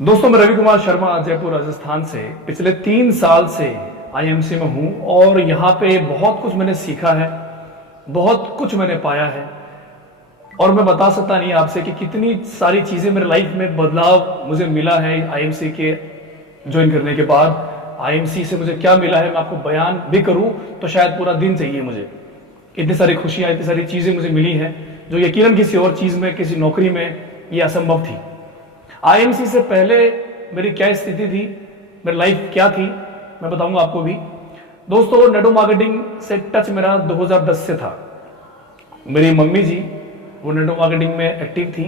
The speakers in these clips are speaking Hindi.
दोस्तों, मैं रवि कुमार शर्मा जयपुर राजस्थान से पिछले 3 साल से आईएमसी में हूं और यहाँ पे बहुत कुछ मैंने सीखा है, बहुत कुछ मैंने पाया है। और मैं बता सकता नहीं आपसे कि कितनी सारी चीजें मेरे लाइफ में बदलाव मुझे मिला है आईएमसी के ज्वाइन करने के बाद। आईएमसी से मुझे क्या मिला है मैं आपको बयान भी करूं तो शायद पूरा दिन चाहिए मुझे। इतनी सारी खुशियां, इतनी सारी चीजें मुझे मिली हैं जो यकीनन किसी और चीज में, किसी नौकरी में ये असंभव थी। आईएमसी से पहले मेरी क्या स्थिति थी, मेरी लाइफ क्या थी, मैं बताऊंगा आपको भी। दोस्तों, नेटवर्क मार्केटिंग से टच मेरा 2010 से था। मेरी मम्मी जी वो नेटवर्क मार्केटिंग में एक्टिव थी,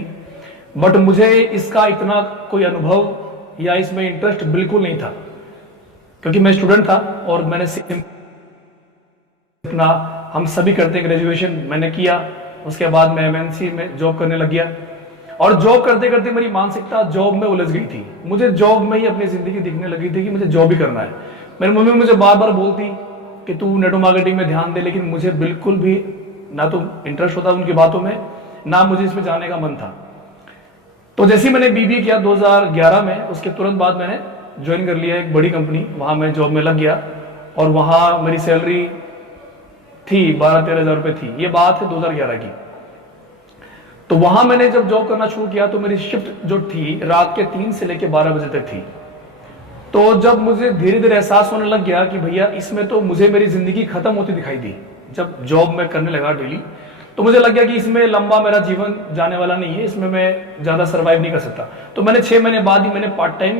बट मुझे इसका इतना कोई अनुभव या इसमें इंटरेस्ट बिल्कुल नहीं था, क्योंकि मैं स्टूडेंट था और मैंने अपना, हम सभी करते हैं, ग्रेजुएशन मैंने किया। उसके बाद मैं एमएनसी में जॉब करने लग गया और जॉब करते करते मेरी मानसिकता जॉब में उलझ गई थी। मुझे जॉब में ही अपनी जिंदगी दिखने लगी थी कि मुझे जॉब ही करना है। मेरी मम्मी मुझे बार बार बोलती कि तू नेटवर्क मार्केटिंग में ध्यान दे, लेकिन मुझे बिल्कुल भी ना तो इंटरेस्ट होता उनकी बातों में, ना मुझे इसमें जाने का मन था। तो जैसे ही मैंने बीबीए किया 2011 में, उसके तुरंत बाद मैंने ज्वाइन कर लिया एक बड़ी कंपनी, वहां मैं जॉब में लग गया और वहां मेरी सैलरी थी 12-13 हज़ार रुपए थी। ये बात है 2011 की। तो वहां मैंने जब जॉब करना शुरू किया तो मेरी शिफ्ट जो थी रात के 3 से लेकर 12 बजे तक थी। तो जब मुझे धीरे धीरे एहसास होने लग गया कि भैया इसमें तो मुझे मेरी जिंदगी खत्म होती दिखाई दी, जब जॉब में करने लगा डेली, तो मुझे लग गया कि इसमें लंबा मेरा जीवन जाने वाला नहीं है, इसमें मैं ज्यादा सर्वाइव नहीं कर सकता। तो मैंने 6 महीने बाद ही मैंने पार्ट टाइम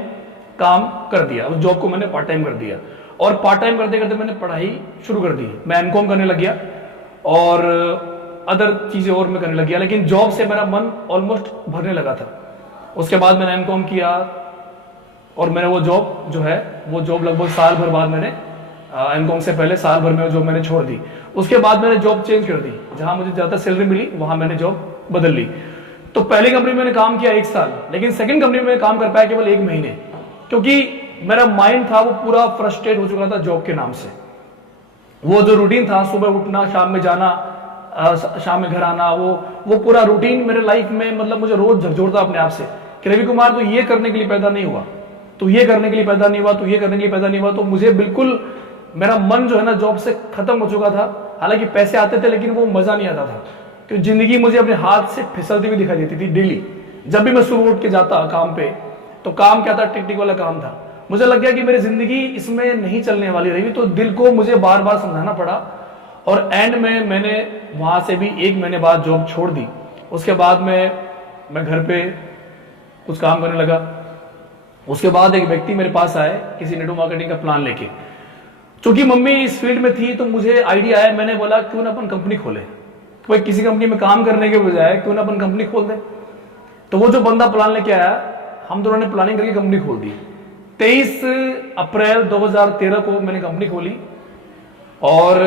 काम कर दिया, उस जॉब को मैंने पार्ट टाइम कर दिया। और पार्ट टाइम करते करते मैंने पढ़ाई शुरू कर दी। मैं एमकॉम करने लग गया और अदर चीजें और मैं करने लग गया, लेकिन जॉब से मेरा मन ऑलमोस्ट भरने लगा था। उसके बाद मैंने एमकॉम किया और मैंने वो जॉब जो है, वो जॉब लगभग साल भर बाद मैंने, एमकॉम से पहले साल भर में जॉब मैंने छोड़ दी। उसके बाद मैंने जॉब चेंज कर दी, जहां मुझे ज्यादा सैलरी मिली वहां मैंने जॉब बदल ली। तो पहली कंपनी में मैंने काम किया 1 साल, लेकिन सेकंड कंपनी में काम कर पाया केवल 1 महीने, क्योंकि मेरा माइंड था वो पूरा फ्रस्ट्रेट हो चुका था जॉब के नाम से। वो जो रूटीन था, सुबह उठना, शाम में जाना, शाम में घर आना, वो पूरा रूटीन मेरे लाइफ में, मतलब मुझे रोज झकझोरता अपने आप से कि रवि कुमार तो ये करने के लिए पैदा नहीं हुआ, तो ये करने के लिए पैदा नहीं हुआ, तो ये करने के लिए पैदा नहीं हुआ। तो मुझे बिल्कुल मेरा मन जो है ना जॉब से खत्म हो चुका था। हालांकि पैसे आते थे लेकिन वो मजा नहीं आता था, क्योंकि जिंदगी मुझे अपने हाथ से फिसलती हुई दिखाई देती थी डेली। जब भी मैं सुबह उठ के जाता काम पे, तो काम क्या था, टिक वाला काम था। मुझे लग गया कि मेरी जिंदगी इसमें नहीं चलने वाली रही, तो दिल को मुझे बार बार समझाना पड़ा और एंड में मैंने वहां से भी 1 महीने बाद जॉब छोड़ दी। उसके बाद मैं घर पे कुछ काम करने लगा। उसके बाद एक व्यक्ति मेरे पास आए किसी नेटवर्क मार्केटिंग का प्लान लेके। चूंकि मम्मी इस फील्ड में थी तो मुझे आइडिया आया, मैंने बोला क्यों ना अपन कंपनी खोले, कोई किसी कंपनी में काम करने के बजाय क्यों ना अपन कंपनी खोल दे। तो वो जो बंदा प्लान लेके आया, हम दोनों ने प्लानिंग करके कंपनी खोल दी। 23 अप्रैल 2013 को मैंने कंपनी खोली और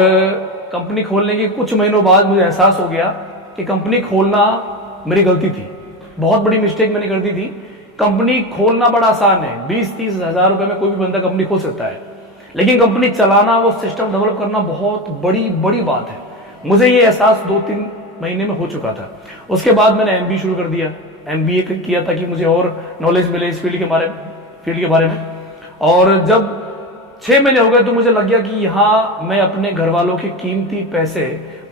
कंपनी खोलने के कुछ महीनों बाद मुझे एहसास हो गया कि कंपनी खोलना मेरी गलती थी, बहुत बड़ी मिस्टेक मैंने कर दी थी। कंपनी खोलना बड़ा आसान है, 20-30 हज़ार रुपए में कोई भी बंदा कंपनी खोल सकता है, लेकिन कंपनी चलाना, वो सिस्टम डेवलप करना बहुत बड़ी बात है। मुझे ये एहसास 2-3 महीने में हो चुका था। उसके बाद मैंने एमबीए शुरू कर दिया, एमबीए किया ताकि मुझे और नॉलेज मिले इस फील्ड के बारे में। और जब 6 महीने हो गए तो मुझे लग गया कि यहाँ मैं अपने घर वालों के कीमती पैसे,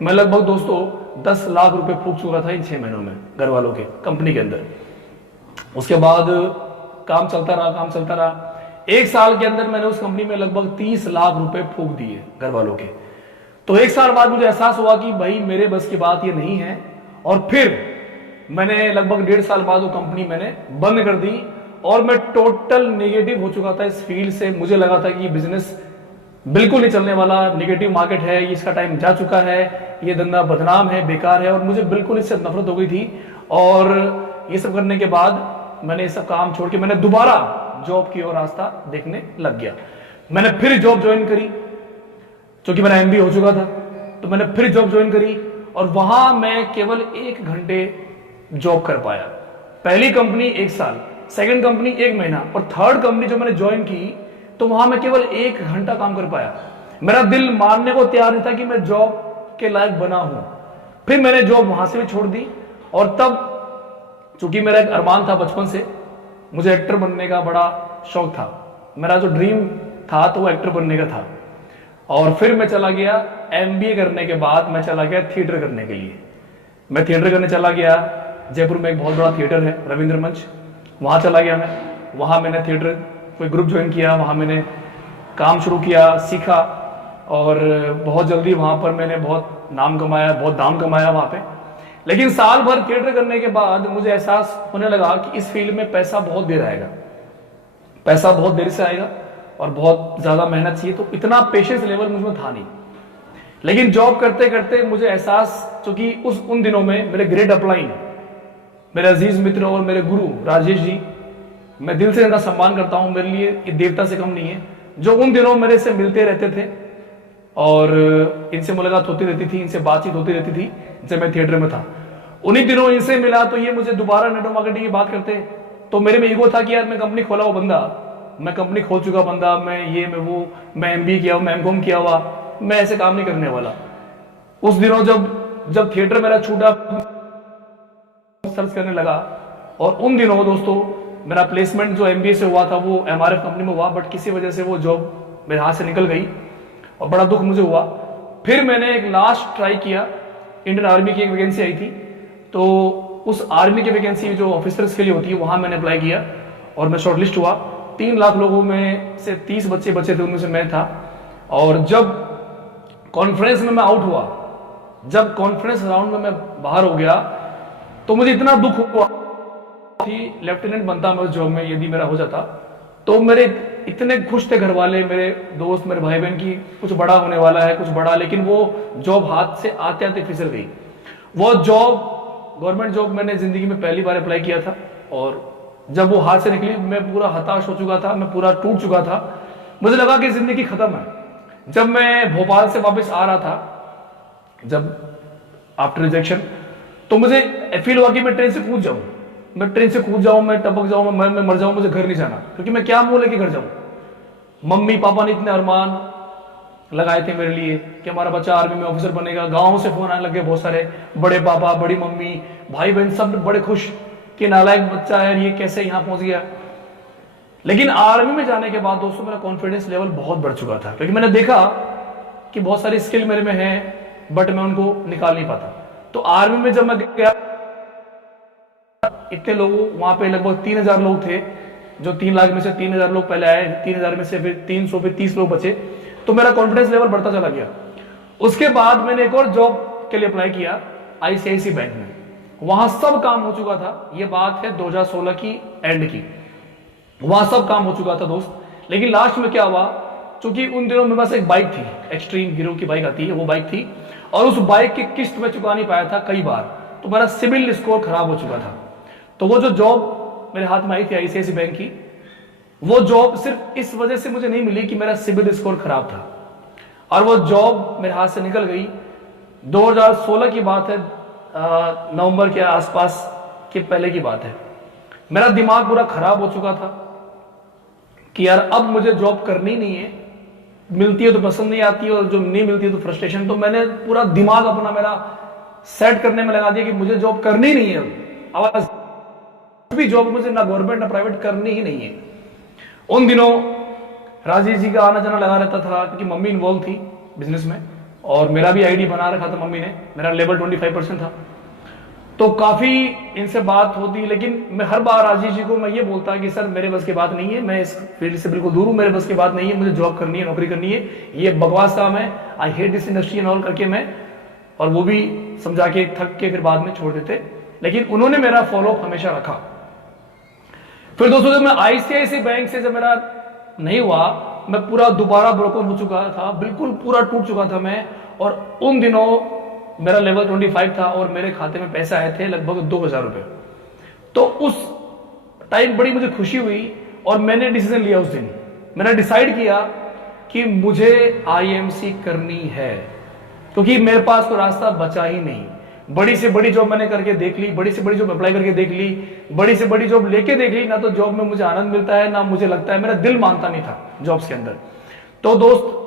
मैं लगभग दोस्तों 10 लाख रुपए फूक चुका था इन 6 महीनों में घर वालों के, कंपनी के अंदर। उसके बाद काम चलता रहा। 1 साल के अंदर मैंने उस कंपनी में लगभग 30 लाख रुपए फूक दिए घर वालों के। तो 1 साल बाद मुझे एहसास हुआ कि भाई मेरे बस की बात ये नहीं है, और फिर मैंने लगभग 1.5 साल बाद वो कंपनी मैंने बंद कर दी और मैं टोटल नेगेटिव हो चुका था इस फील्ड से। मुझे लगा था कि ये बिजनेस बिल्कुल नहीं चलने वाला, नेगेटिव मार्केट है, इसका टाइम जा चुका है, ये धंधा बदनाम है, बेकार है, और मुझे बिल्कुल इससे नफरत हो गई थी। और ये सब करने के बाद मैंने ये सब काम छोड़ के मैंने दोबारा जॉब की ओर रास्ता देखने लग गया। मैंने फिर जॉब ज्वाइन करी, क्योंकि मेरा एमबीए हो चुका था, तो मैंने फिर जॉब ज्वाइन करी और वहां मैं केवल 1 घंटे जॉब कर पाया। पहली कंपनी 1 साल, सेकंड कंपनी 1 महीना, और थर्ड कंपनी जो मैंने ज्वाइन की तो वहां मैं केवल 1 घंटा काम कर पाया। मेरा दिल मानने को तैयार नहीं था कि मैं जॉब के लायक बना हूं। फिर मैंने जॉब वहां से भी छोड़ दी और तब, चूंकि मेरा एक अरमान था बचपन से मुझे एक्टर बनने का बड़ा शौक था। मेरा जो ड्रीम था तो वो एक्टर बनने का था। और फिर मैं चला गया MBA करने के बाद मैं चला गया थिएटर करने के लिए। मैं थिएटर करने चला गया। जयपुर में एक बहुत बड़ा थिएटर है रविंद्र मंच, वहाँ चला गया मैं। वहाँ मैंने थिएटर कोई ग्रुप ज्वाइन किया, वहाँ मैंने काम शुरू किया, सीखा और बहुत जल्दी वहाँ पर मैंने बहुत नाम कमाया, बहुत दाम कमाया वहाँ पे। लेकिन साल भर थिएटर करने के बाद मुझे एहसास होने लगा कि इस फील्ड में पैसा बहुत देर आएगा, पैसा बहुत देर से आएगा और बहुत ज़्यादा मेहनत चाहिए। तो इतना पेशेंस लेवल मुझ में था नहीं। लेकिन जॉब करते करते मुझे एहसास, चूंकि उन दिनों में मेरे ग्रेट अपलाइन, मेरे अजीज मित्र और मेरे गुरु राजेश जी, मैं दिल से इनका सम्मान करता हूं, मेरे लिए ये देवता से कम नहीं है, जो उन दिनों मेरे से मिलते रहते थे और इनसे मुलाकात होती रहती थी, इनसे बातचीत होती रहती थी जब मैं थिएटर में था। उन्हीं दिनों इनसे मिला तो ये मुझे दोबारा नेटवर्क मार्केटिंग की बात करते, तो मेरे में ईगो था कि यार मैं कंपनी खोला हुआ बंदा, मैं कंपनी खोल चुका बंदा, मैं ये मैं वो, मैं MBA किया हुआ, मैं MCOM किया हुआ, मैं ऐसे काम नहीं करने वाला। उस दिनों जब थिएटर मेरा छूटा, सर्च करने लगा और उन दिनों दोस्तों मेरा प्लेसमेंट जो MBA से हुआ था वो MRF कंपनी में हुआ, बट किसी वजह से वो जॉब मेरे हाथ से निकल गई और बड़ा दुख मुझे हुआ। फिर मैंने एक लास्ट ट्राई किया, इंडियन आर्मी की एक वैकेंसी आई थी, तो उस आर्मी की वैकेंसी जो ऑफिसर्स के लिए होती है वहां मैंने अप्लाई किया और मैं शॉर्टलिस्ट हुआ। 3 लाख लोगों में से 30 बच्चे बचे थे, उनमें से मैं था। और जब कॉन्फ्रेंस में मैं आउट हुआ, जब कॉन्फ्रेंस राउंड में मैं बाहर हो गया, तो मुझे इतना दुख हुआ कि लेफ्टिनेंट बनता मैं उस जॉब में, यदि मेरा हो जाता तो। मेरे इतने खुश थे घर वाले, मेरे दोस्त, मेरे भाई बहन की कुछ बड़ा होने वाला है, कुछ बड़ा, लेकिन वो जॉब हाथ से आते आते फिसल गई। वो जॉब, गवर्नमेंट जॉब मैंने जिंदगी में पहली बार अप्लाई किया था और जब वो हाथ से निकली मैं पूरा हताश हो चुका था, मैं पूरा टूट चुका था। मुझे लगा कि जिंदगी खत्म है। जब मैं भोपाल से वापस आ रहा था, जब आफ्टर रिजेक्शन, तो मुझे फील हुआ कि मैं ट्रेन से कूद जाऊं, मैं ट्रेन से कूद जाऊं, मैं टपक जाऊं, मैं मर जाऊं, मुझे घर नहीं जाना, क्योंकि मैं क्या मुंह लेके घर जाऊं। मम्मी पापा ने इतने अरमान लगाए थे मेरे लिए कि हमारा बच्चा आर्मी में ऑफिसर बनेगा। गांव से फोन आने लगे बहुत सारे, बड़े पापा, बड़ी मम्मी, भाई बहन सब बड़े खुश कि नालायक बच्चा है, ये कैसे यहाँ पहुंच गया। लेकिन आर्मी में जाने के बाद दोस्तों मेरा कॉन्फिडेंस लेवल बहुत बढ़ चुका था, क्योंकि मैंने देखा कि बहुत सारी स्किल मेरे में है बट मैं उनको निकाल नहीं पाता। तो आर्मी में जब मैं गया, इतने लोगों, वहां पे लगभग 3000 लोग थे, जो 3 लाख में से 3000 लोग पहले आए, 3000 में से फिर 300 फिर 30 लोग बचे, तो मेरा कॉन्फिडेंस लेवल बढ़ता चला गया। उसके बाद मैंने एक और जॉब के लिए अप्लाई किया ICICI बैंक में। वहां सब काम हो चुका था, ये बात है 2016 की एंड की, वहां सब काम हो चुका था दोस्त। लेकिन लास्ट में क्या हुआ, क्योंकि उन दिनों मेरे पास एक बाइक थी, एक्सट्रीम हीरो की बाइक आती है, वो बाइक थी, और उस बाइक की किस्त में चुका नहीं पाया था कई बार, तो मेरा सिविल स्कोर खराब हो चुका था। तो वो जो जॉब मेरे हाथ में आई थी ICICI बैंक की, वो जॉब सिर्फ इस वजह से मुझे नहीं मिली कि मेरा सिविल स्कोर खराब था, और वो जॉब मेरे हाथ से निकल गई। 2016 की बात है, नवंबर के आसपास के पहले की बात है। मेरा दिमाग पूरा खराब हो चुका था कि यार अब मुझे जॉब करनी नहीं है, मिलती है तो पसंद नहीं आती है और जो नहीं मिलती है तो फ्रस्ट्रेशन। तो मैंने पूरा दिमाग अपना मेरा सेट करने में लगा दिया कि मुझे जॉब करनी नहीं है, आवाज भी जॉब मुझे ना गवर्नमेंट ना प्राइवेट करनी ही नहीं है। उन दिनों राजेश जी का आना जाना लगा रहता था, क्योंकि मम्मी इन्वॉल्व थी बिजनेस में और मेरा भी आईडी बना रखा था मम्मी ने, मेरा लेवल 25% था, तो काफी इनसे बात होती। लेकिन मैं हर बार राजेश जी को मैं ये बोलता कि सर मेरे बस की बात नहीं है, मैं इस फील्ड से बिल्कुल दूर हूं, मेरे बस की बात नहीं है, मुझे जॉब करनी है, नौकरी करनी है, ये बकवास काम है, I hate this industry and all करके मैं, और वो भी समझा के थक के फिर बाद में छोड़ देते। लेकिन उन्होंने मेरा फॉलोअप हमेशा रखा। फिर दोस्तों जब मैं ICICI बैंक से जब मेरा नहीं हुआ, मैं पूरा दोबारा ब्रोकन हो चुका था, बिल्कुल पूरा टूट चुका था मैं। और उन दिनों मेरा लेवल 25 था और मेरे खाते में पैसे आए थे लगभग 2000 रुपए। तो उस टाइम बड़ी मुझे खुशी हुई और मैंने डिसीजन लिया उस दिन, मैंने डिसाइड किया कि मुझे IMC करनी है, क्योंकि मेरे पास कोई रास्ता बचा ही नहीं। बड़ी से बड़ी जॉब मैंने करके देख ली, बड़ी से बड़ी जॉब अप्लाई करके देख ली, बड़ी से बड़ी जॉब लेके देख ली, ना तो जॉब में मुझे आनंद मिलता है, ना मुझे लगता है, मेरा दिल मानता नहीं था जॉब्स के अंदर। तो दोस्त,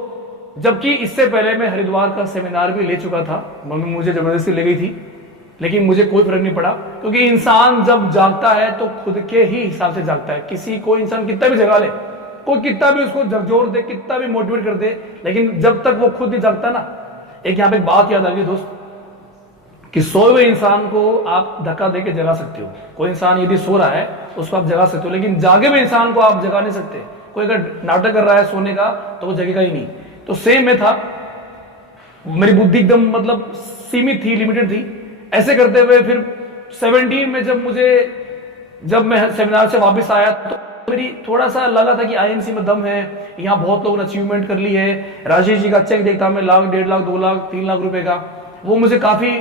जबकि इससे पहले मैं हरिद्वार का सेमिनार भी ले चुका था, मम्मी मुझे जबरदस्ती ले गई थी लेकिन मुझे कोई फर्क नहीं पड़ा, क्योंकि इंसान जब जागता है तो खुद के ही हिसाब से जागता है। किसी को इंसान कितना भी जगा ले, कोई कितना भी उसको झकझोर दे, कितना भी मोटिवेट कर दे, लेकिन जब तक वो खुद नहीं जागता ना। एक यहाँ पे बात याद आ गई दोस्त, कि सोए हुए इंसान को आप धक्का देके जगा सकते हो। कोई इंसान यदि सो रहा है उसको आप जगा सकते हो, लेकिन जागे हुए इंसान को आप जगा नहीं सकते। कोई अगर नाटक कर रहा है सोने का तो वो जगेगा ही नहीं। तो सेम में था, मेरी बुद्धि एकदम मतलब सीमित थी, लिमिटेड थी। ऐसे करते हुए फिर 17 में जब मैं सेमिनार से वापस आया तो मेरी थोड़ा सा लगा था कि आईएमसी में दम है, यहाँ बहुत लोगों ने अचीवमेंट कर ली है। राजेश जी का चेक देखता मैं, लाख, 1.5 लाख, 2 लाख, 3 लाख रुपए का। वो मुझे काफी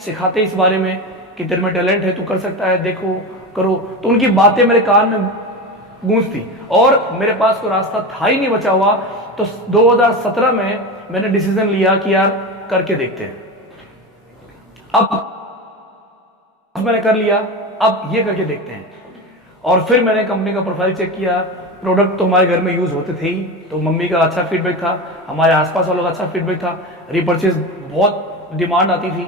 सिखाते इस बारे में कि तेरे में टैलेंट है, तू कर सकता है, देखो करो। तो उनकी बातें मेरे कान में गूंजती और मेरे पास कोई रास्ता था ही नहीं बचा हुआ। तो 2017 में मैंने डिसीजन लिया कि यार करके देखते हैं। अब मैंने कर लिया, अब ये करके देखते हैं। और फिर मैंने कंपनी का प्रोफाइल चेक किया। प्रोडक्ट तो हमारे घर में यूज होते थे ही, तो मम्मी का अच्छा फीडबैक था, हमारे आसपास वालों का अच्छा फीडबैक था, रिपर्चेज बहुत डिमांड आती थी।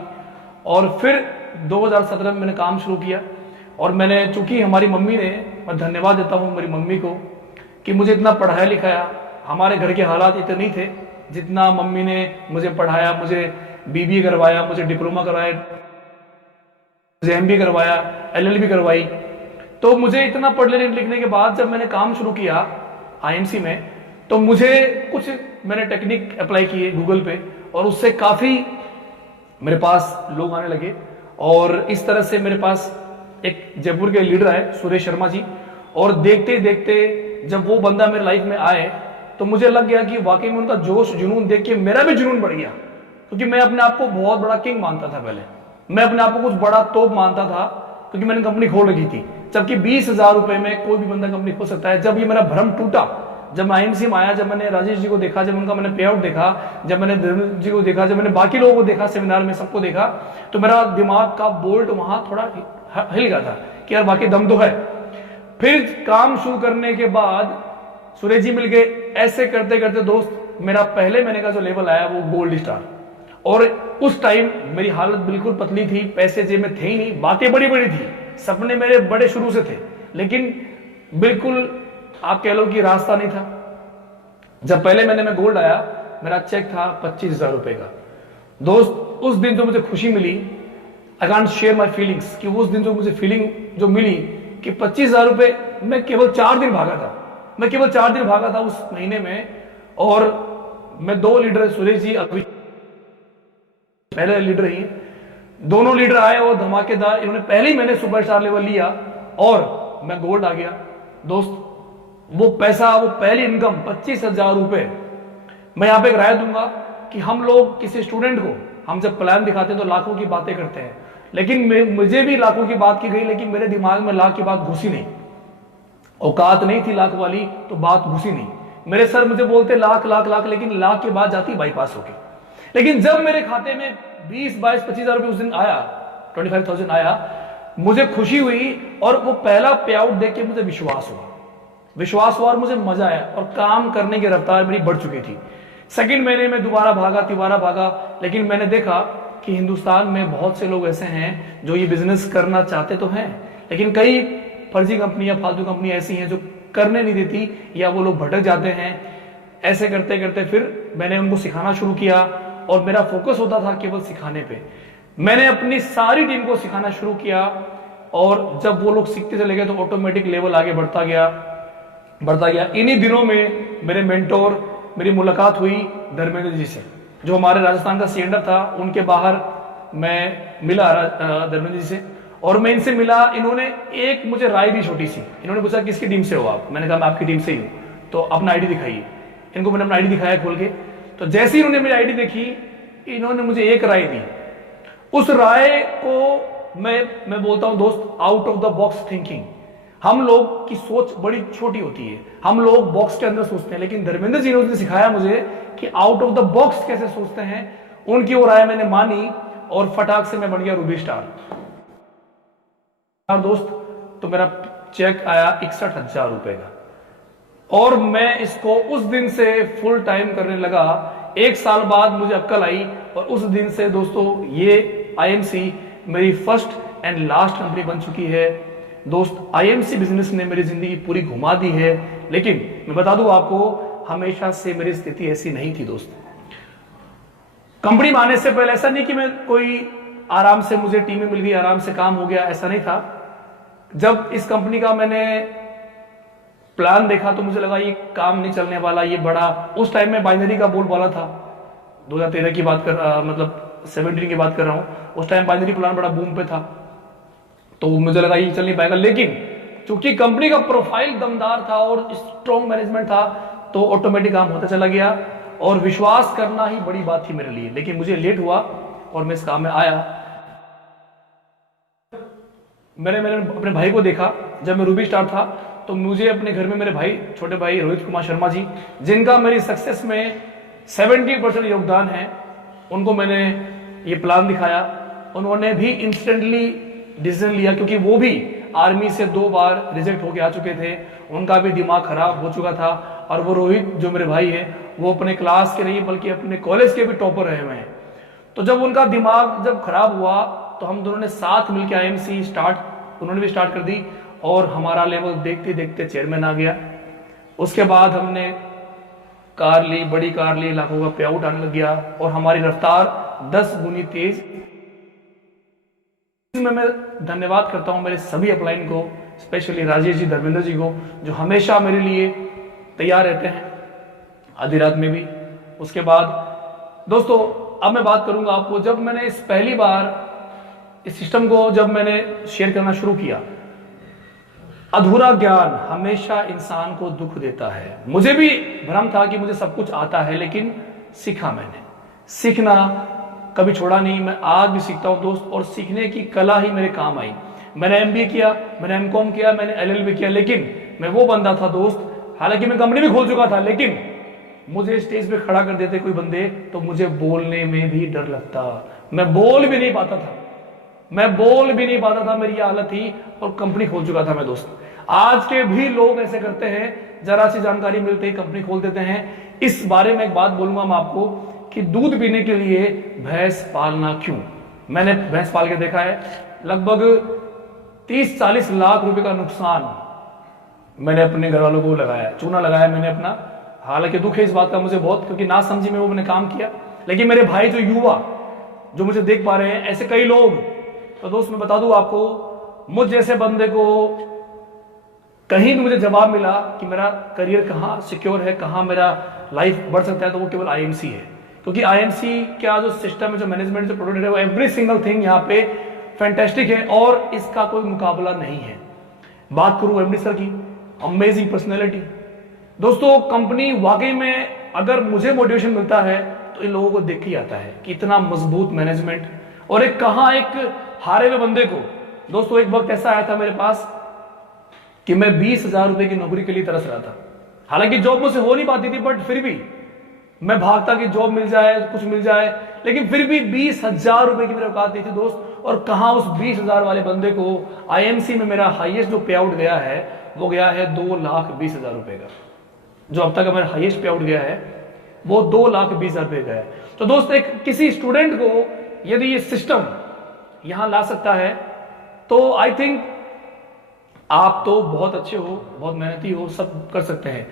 और फिर 2017 में मैंने काम शुरू किया। और मैंने, चूंकि हमारी मम्मी ने, मैं धन्यवाद देता हूँ मेरी मम्मी को कि मुझे इतना पढ़ाया लिखाया। हमारे घर के हालात इतने नहीं थे जितना मम्मी ने मुझे पढ़ाया, मुझे बीबीए करवाया, मुझे डिप्लोमा करवाया, मुझे एमबीए करवाया, एलएलबी करवाई। तो मुझे इतना पढ़ने लिखने के बाद जब मैंने काम शुरू किया आईएमसी में, तो मुझे कुछ मैंने टेक्निक अप्लाई किए गूगल पे, और उससे काफी मेरे पास लोग आने लगे। और इस तरह से मेरे पास एक जयपुर के लीडर आए, सुरेश शर्मा जी। और देखते देखते जब वो बंदा मेरे लाइफ में आए तो मुझे लग गया कि वाकई में उनका जोश जुनून देख के मेरा भी जुनून बढ़ गया। क्योंकि मैं अपने आप को बहुत बड़ा किंग मानता था पहले, मैं अपने आप को कुछ बड़ा तोप मानता था, क्योंकि मैंने कंपनी खोल रखी थी। जबकि 20,000 रुपए में कोई भी बंदा कंपनी खोल सकता है। जब ये मेरा भ्रम टूटा, जब मैं आईएमसी में आया, जब मैंने राजेश जी को देखा, जब उनका मैंने पे आउट देखा, जब मैंने धर्मेंद्र जी को देखा, जब मैंने बाकी लोगों को देखा सेमिनार में, सबको देखा, तो मेरा दिमाग का बोल्ट वहां थोड़ा हिल गया था कि यार बाकी दम तो है। फिर काम शुरू करने के बाद सुरेश जी मिल गए। ऐसे करते करते दोस्त मेरा पहले महीने का जो लेवल आया वो गोल्ड स्टार। और उस टाइम मेरी हालत बिल्कुल पतली थी, पैसे जेब में थे ही नहीं, बातें बड़ी बड़ी थी, सपने मेरे बड़े शुरू से थे, लेकिन बिल्कुल आप कह लो कि रास्ता नहीं था। जब पहले महीने में गोल्ड आया, मेरा चेक था 25,000 रुपए का। दोस्त उस दिन जो मुझे खुशी मिली, I can't share my feelings, कि उस दिन जो मुझे फीलिंग जो मिली कि 25,000 रुपए, मैं केवल 4 दिन भागा था, मैं केवल 4 दिन भागा था उस महीने में। और मैं 2 लीडर, सुरेश जी अभी पहले लीडर ही, दोनों लीडर आए और धमाकेदार, इन्होंने पहले ही मैंने सुपरस्टार लेवल लिया और मैं गोल्ड आ गया। दोस्त वो पैसा, वो पहली इनकम 25,000 रुपए। मैं यहां पे एक राय दूंगा कि हम लोग किसी स्टूडेंट को हम जब प्लान दिखाते हैं तो लाखों की बातें करते हैं, लेकिन मुझे भी लाखों की बात की गई, लेकिन मेरे दिमाग में लाख की बात घुसी नहीं। औकात नहीं थी लाख वाली, तो बात घुसी नहीं। मेरे सर मुझे बोलते लाख लाख लाख, लेकिन लाख के बाद जाती बाईपास होके। लेकिन जब मेरे खाते में 20, 22, 25,000 रुपए उस दिन आया, 25,000 आया, मुझे खुशी हुई। और वो पहला पे आउट देख के मुझे विश्वास हुआ और मुझे मजा आया, और काम करने की रफ्तार मेरी बढ़ चुकी थी। सेकंड महीने में दोबारा भागा, लेकिन मैंने देखा कि हिंदुस्तान में बहुत से लोग ऐसे हैं जो ये बिजनेस करना चाहते तो हैं, लेकिन कई फर्जी कंपनियां, फालतू कंपनियां ऐसी हैं जो करने नहीं देती, या वो लोग भटक जाते हैं। ऐसे करते करते फिर मैंने उनको सिखाना शुरू किया, और मेरा फोकस होता था केवल सिखाने पे। मैंने अपनी सारी टीम को सिखाना शुरू किया, और जब वो लोग सीखते चले गए तो ऑटोमेटिक लेवल आगे बढ़ता गया। इन्हीं दिनों में मेरे मेंटोर, मेरी मुलाकात हुई धर्मेंद्र जी से, जो हमारे राजस्थान का सीएंडर था। उनके बाहर मैं मिला धर्मेंद्र जी से, और मैं इनसे मिला। इन्होंने एक मुझे राय दी छोटी सी। इन्होंने पूछा किसकी टीम से हो आप? मैंने कहा मैं आपकी टीम से ही हूं। तो अपना आईडी दिखाइए। इनको मैंने अपना आईडी दिखाया खोल के। तो जैसे ही इन्होंने मेरी आईडी देखी, इन्होंने मुझे एक राय दी। उस राय को मैं बोलता हूं दोस्त, out of the box thinking. हम लोग की सोच बड़ी छोटी होती है, हम लोग बॉक्स के अंदर सोचते हैं, लेकिन धर्मेंद्र जी ने सिखाया मुझे कि आउट ऑफ द बॉक्स कैसे सोचते हैं। उनकी वो राय मैंने मानी, और फटाक से मैं बन गया रूबी स्टार। दोस्त तो मेरा चेक आया 61,000 रुपए का, और मैं इसको उस दिन से फुल टाइम करने लगा। 1 साल बाद मुझे अक्ल आई, और उस दिन से दोस्तों ये आईएमसी मेरी फर्स्ट एंड लास्ट कंपनी बन चुकी है दोस्त। आईएमसी बिजनेस ने मेरी जिंदगी पूरी घुमा दी है, लेकिन मैं बता दूं आपको, हमेशा से मेरी स्थिति ऐसी नहीं थी दोस्त। कंपनी में आने से पहले ऐसा नहीं कि मैं कोई आराम से मुझे टीमें मिल गई, आराम से काम हो गया, ऐसा नहीं था। जब इस कंपनी का मैंने प्लान देखा तो मुझे लगा ये काम नहीं चलने वाला, ये बड़ा, उस टाइम में बाइनरी का बोलबाला था, 2013 की बात मतलब 17 की बात कर रहा हूं। उस टाइम बाइनरी प्लान बड़ा बूम पे था, तो मुझे लगा ये चल नहीं पाएगा। लेकिन चूंकि कंपनी का प्रोफाइल दमदार था और स्ट्रॉन्ग मैनेजमेंट था, तो ऑटोमेटिक काम होता चला गया और विश्वास करना ही बड़ी बात थी मेरे लिए। लेकिन मुझे लेट हुआ और मैं इस काम में आया। मैंने अपने भाई को देखा जब मैं रूबी स्टार था, तो मुझे अपने घर में मेरे भाई, छोटे भाई रोहित कुमार शर्मा जी, जिनका मेरी सक्सेस में 70% योगदान है, उनको मैंने ये प्लान दिखाया। उन्होंने भी इंस्टेंटली डिसीजन लिया, क्योंकि वो भी आर्मी से 2 बार रिजेक्ट होके आ चुके थे, उनका भी दिमाग खराब हो चुका था। और वो रोहित जो मेरे भाई है, वो अपने क्लास के नहीं बल्कि अपने कॉलेज के भी टॉपर रहे हुए हैं। तो जब उनका दिमाग जब खराब हुआ, तो हम दोनों ने साथ मिलकर आईएमसी स्टार्ट, उन्होंने भी स्टार्ट कर दी, और हमारा लेवल देखते देखते चेयरमैन आ गया। उसके बाद हमने कार ली, बड़ी कार ली, लाखों का पे आउट आने लग गया, और हमारी रफ्तार 10 गुनी तेज। मैं धन्यवाद करता हूं मेरे सभी अपलाइन को, स्पेशली राजेश जी, धर्मेंद्र जी को, जो हमेशा मेरे लिए तैयार रहते हैं, आधी रात में भी। उसके बाद दोस्तों, अब मैं बात करूंगा आपको, जब मैंने इस पहली बार इस सिस्टम को जब मैंने शेयर करना शुरू किया, अधूरा ज्ञान हमेशा इंसान को दुख देता है। मुझे भी भ्रम था कि मुझे सब कुछ आता है, लेकिन सीखा मैंने, सीखना कभी छोड़ा नहीं। मैं आज भी सीखता हूं दोस्त, और सीखने की कला ही मेरे काम आई। मैंने एमबीए किया, मैंने एमकॉम किया, मैंने एलएलबी किया, लेकिन मैं वो बंदा था दोस्त, हालांकि मैं कंपनी भी खोल चुका था, लेकिन मुझे स्टेज पे खड़ा कर देते कोई बंदे, तो मुझे बोलने में भी डर लगता। मैं बोल भी नहीं पाता था, मैं बोल भी नहीं पाता था, मेरी हालत थी, और कंपनी खोल चुका था मैं दोस्त। आज के भी लोग ऐसे करते हैं, जरा सी जानकारी मिलते ही कंपनी खोल देते हैं। इस बारे में एक बात बोलूंगा मैं आपको, कि दूध पीने के लिए भैंस पालना क्यों। मैंने भैंस पाल के देखा है, लगभग 30-40 लाख रुपए का नुकसान मैंने अपने घर वालों को लगाया, चूना लगाया मैंने अपना। हालांकि दुख है इस बात का मुझे बहुत, क्योंकि ना समझी में वो मैंने काम किया। लेकिन मेरे भाई जो युवा जो मुझे देख पा रहे हैं, ऐसे कई लोग, तो दोस्त मैं बता दूं आपको, मुझ जैसे बंदे को कहीं भी मुझे जवाब मिला कि मेरा करियर कहाँ सिक्योर है, कहाँ मेरा लाइफ बढ़ सकता है, तो वो केवल आईएमसी है। क्योंकि आईएमसी का जो सिस्टम है, जो मैनेजमेंट, जो प्रोडक्ट है, वो एवरी सिंगल थिंग यहाँ पे फैंटेस्टिक है, और इसका कोई मुकाबला नहीं है। बात करूं एमडी सर की, अमेजिंग पर्सनैलिटी। दोस्तों, कंपनी वाकई में अगर मुझे मोटिवेशन मिलता है तो इन लोगों को देख के आता है कि इतना मजबूत मैनेजमेंट, और एक हारे हुए बंदे को। दोस्तों, एक वक्त ऐसा आया था मेरे पास कि मैं 20,000 रुपए की नौकरी के लिए तरस रहा था। हालांकि जॉब मुझसे हो नहीं पाती थी, बट फिर भी मैं भागता कि जॉब मिल जाए, कुछ मिल जाए, लेकिन फिर भी 20,000 रुपए की मेरे औकात नहीं थी दोस्त। और कहा उस 20,000 वाले बंदे को आईएमसी में मेरा हाईएस्ट जो पे आउट गया है, वो गया है 2,20,000 रुपए का। जो अब तक मेरा हाईएस्ट पे आउट गया है, वो 2,20,000 रुपए गया है। तो दोस्त, एक किसी स्टूडेंट को यदि ये सिस्टम यहां ला सकता है, तो आई थिंक आप तो बहुत अच्छे हो, बहुत मेहनती हो, सब कर सकते हैं।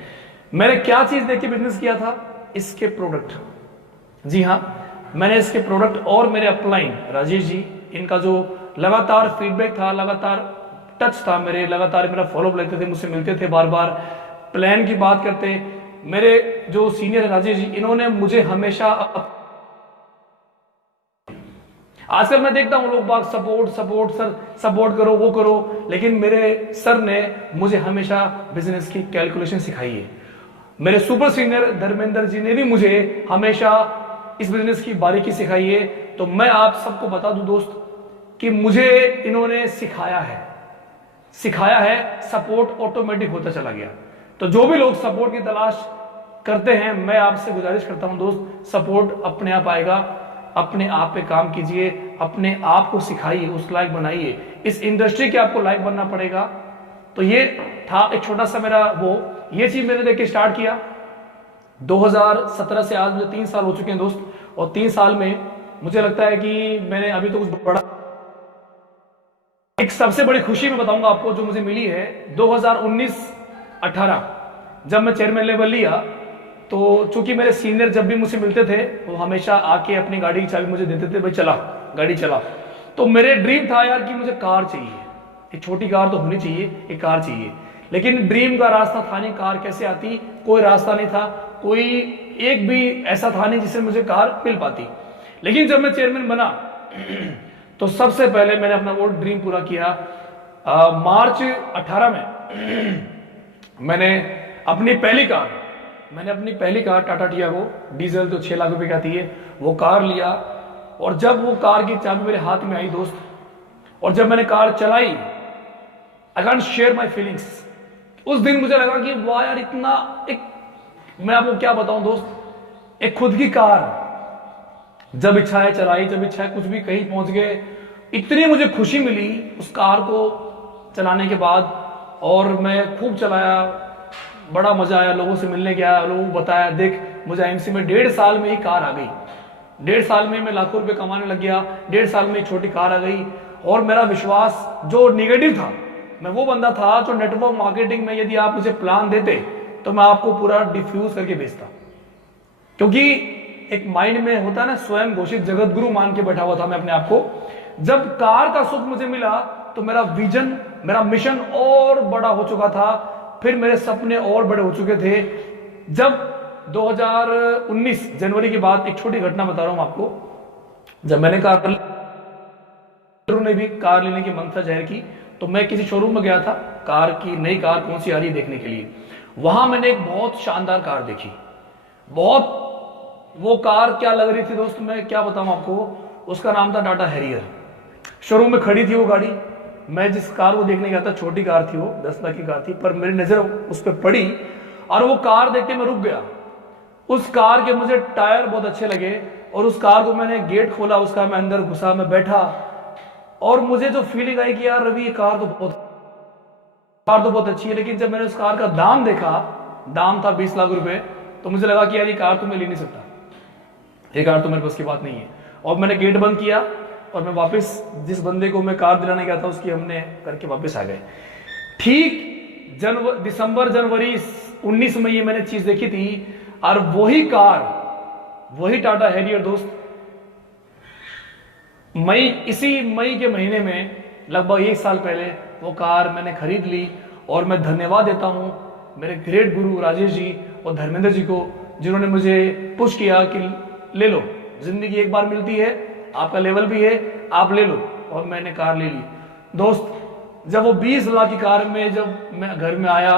मैंने क्या चीज देख के बिजनेस किया था? इसके प्रोडक्ट। जी हाँ, मैंने इसके प्रोडक्ट और मेरे अपलाइन राजेश जी, इनका जो लगातार फीडबैक था, लगातार टच था मेरे, लगातार मेरा फॉलोअप लेते थे, मुझसे मिलते थे, बार बार प्लान की बात करते। मेरे जो सीनियर राजेश जी, इन्होंने मुझे हमेशा, आजकल मैं देखता हूं लोग बात सपोर्ट सर, सपोर्ट करो, वो करो, लेकिन मेरे सर ने मुझे हमेशा बिजनेस की कैलकुलेशन सिखाई है। मेरे सुपर सीनियर धर्मेंद्र जी ने भी मुझे हमेशा इस बिजनेस की बारीकी सिखाई है। तो मैं आप सबको बता दूं दोस्त, कि मुझे इन्होंने सिखाया है, सपोर्ट ऑटोमेटिक होता चला गया। तो जो भी लोग सपोर्ट की तलाश करते हैं, मैं आपसे गुजारिश करता हूं दोस्त, सपोर्ट अपने आप आएगा। अपने आप पे काम कीजिए, अपने आप को सिखाइए, उस लायक बनाइए। इस इंडस्ट्री के आपको लायक बनना पड़ेगा। तो ये था एक छोटा सा मेरा ये चीज मैंने देख के स्टार्ट किया 2017 से। आज मुझे 3 साल हो चुके हैं दोस्त, और 3 साल में मुझे लगता है कि मैंने अभी तो कुछ बड़ा एक सबसे बड़ी खुशी मैं बताऊंगा आपको जो मुझे मिली है 2019-18 जब मैं चेयरमैन लेवल लिया, तो चूंकि मेरे सीनियर जब भी मुझसे मिलते थे वो हमेशा आके अपनी गाड़ी की चाबी मुझे देते थे, भाई चला गाड़ी चला। तो मेरे ड्रीम था यार कि मुझे कार चाहिए, एक छोटी कार तो होनी चाहिए, एक कार चाहिए। लेकिन ड्रीम का रास्ता था नहीं, कार कैसे आती, कोई रास्ता नहीं था, कोई एक भी ऐसा था नहीं जिससे मुझे कार मिल पाती। लेकिन जब मैं चेयरमैन बना तो सबसे पहले मैंने अपना वो ड्रीम पूरा किया। मार्च 18 में मैंने अपनी पहली कार टाटा टियागो डीजल तो 6 लाख रुपए की आती है, वो कार लिया। और जब वो कार की चाबी मेरे हाथ में आई दोस्त, और जब मैंने कार चलाई, आई कांट शेयर माई फीलिंग्स। उस दिन मुझे लगा कि वाह यार, इतना एक, मैं आपको क्या बताऊं दोस्त, एक खुद की कार, जब इच्छा है चलाई, जब इच्छा है कुछ भी कहीं पहुंच गए। इतनी मुझे खुशी मिली उस कार को चलाने के बाद, और मैं खूब चलाया, बड़ा मजा आया, लोगों से मिलने गया, लोगों को बताया देख मुझे आईएमसी में 1.5 साल में ही कार आ गई, 1.5 साल में मैं लाखों रुपए कमाने लग गया, 1.5 साल में एक छोटी कार आ गई। और मेरा विश्वास जो निगेटिव था, मैं वो बंदा था जो नेटवर्क मार्केटिंग में यदि आप मुझे प्लान देते तो मैं आपको पूरा डिफ्यूज करके भेजता, क्योंकि एक माइंड में होता है ना, स्वयं घोषित जगत गुरु मान के बैठा हुआ था मैं अपने आप को। जब कार का सुख मुझे मिला तो मेरा विजन, मेरा मिशन और बड़ा हो चुका था, फिर मेरे सपने और बड़े हो चुके थे। जब 2019 जनवरी के बाद, एक छोटी घटना बता रहा हूं आपको, जब मैंने ने भी कार लेने की मंशा जाहिर की, तो मैं किसी शोरूम में गया था, कार की नई कार कौन सी आ रही है देखने के लिए। वहां मैंने एक बहुत शानदार कार देखी, बहुत, वो कार क्या लग रही थी दोस्त, मैं क्या बताऊं आपको, उसका नाम था टाटा हैरियर। शोरूम में खड़ी थी वो गाड़ी, मैं जिस कार को देखने गया था, छोटी कार थी वो, 10 लाख की कार थी, पर मेरी नजर उस पर पड़ी और वो कार देख के मैं रुक गया। उस कार के मुझे टायर बहुत अच्छे लगे, और उस कार को मैंने गेट खोला उसका, मैं अंदर घुसा, मैं बैठा, और मुझे जो फीलिंग आई कि यार रवि ये कार तो बहुत अच्छी है। लेकिन जब मैंने उस कार का दाम देखा, दाम था 20 लाख रुपए, तो मुझे लगा कि यार ये कार तो मैं ले नहीं सकता, ये कार तो मेरे पास की बात नहीं है। और मैंने गेट बंद किया और मैं वापस जिस बंदे को मैं कार दिलाने गया था उसकी हमने करके वापस आ गए। ठीक दिसंबर जनवरी 19 में ये मैंने चीज देखी थी, और वही कार, वही टाटा हैरियर दोस्त, इसी मई के महीने में लगभग 1 साल पहले वो कार मैंने खरीद ली। और मैं धन्यवाद देता हूं मेरे ग्रेट गुरु राजेश जी और धर्मेंद्र जी को, जिन्होंने मुझे पुश किया कि ले लो, जिंदगी एक बार मिलती है, आपका लेवल भी है, आप ले लो। और मैंने कार ले ली दोस्त। जब वो 20 लाख की कार में जब मैं घर में आया,